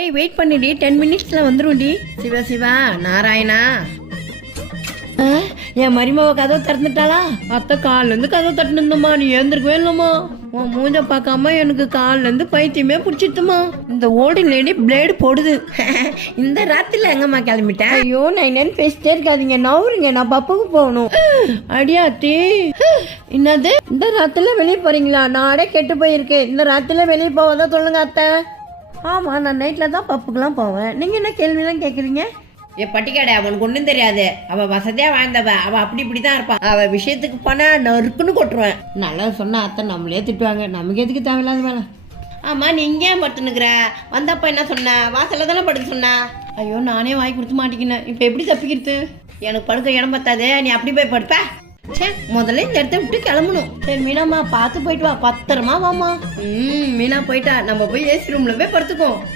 ஏய் வெயிட் பண்ணிடி 10 மினிட்ஸ்ல வந்துரும்டி. சிவா சிவா நாராயணா. என் மருமவ கதவை திறந்துட்டாளா? அத்தை கால்ல இருந்து கதவை தட்டுனுமா, நீ எழுந்திருக்கவே இல்லம்மா. உன் மூஞ்ச பார்க்காம எனக்கு கால்ல இருந்து பைத்தியமே பிடிச்சிட்டுமா. இந்த ஓல்டிங் லேடி பிளேடு போடுது. இந்த ராத்திரில எங்கம்மா கிளம்பிட்டேன்? ஐயோ நான் என்னன்னு பேசிட்டே இருக்காதீங்க, நவுருங்க, நான் பப்புக்கு போகணும். அடியாத்தி என்னது இந்த ராத்திரில வெளியே போறீங்களா? நாடே கெட்டு போயிருக்கேன். இந்த ராத்திரில வெளியே போவதான் சொல்லுங்க அத்தை. ஆமா நான் நைட்ல தான் பப்புக்கெல்லாம் போவேன். நீங்க என்ன கேள்வியெல்லாம் கேக்குறீங்க? பட்டிக்காடை அவனுக்கு ஒன்றும் தெரியாது. அவ வசதியா வாழ்ந்தவ, அவ அப்படி இப்படிதான் இருப்பான். அவ விஷயத்துக்கு போனா நறுக்குன்னு கொட்டுருவேன். நல்லா சொன்னா அத்தை நம்மளே திட்டுவாங்க, நமக்கு எதுக்கு தேவையில்லாத வேலை. ஆமா நீ இங்கே படுத்துனுக்குற, வந்தப்ப என்ன சொன்ன? வாசல்ல தானே படுக்க சொன்ன. ஐயோ நானே வாய் கொடுத்து மாட்டிக்கினேன், இப்ப எப்படி தப்பிக்கிறது? எனக்கு படுக்க இடம் பத்தாது, நீ அப்படி போய் படுப்ப. சே முதல்ல இந்த இடத்த விட்டு கிளம்பணும். சரி மீனாம்மா பார்த்து போயிட்டு வா, பத்திரமா வாமா. மீனா போயிட்டா, நம்ம போய் ஏசி ரூம்ல போய் படுத்துக்கோ.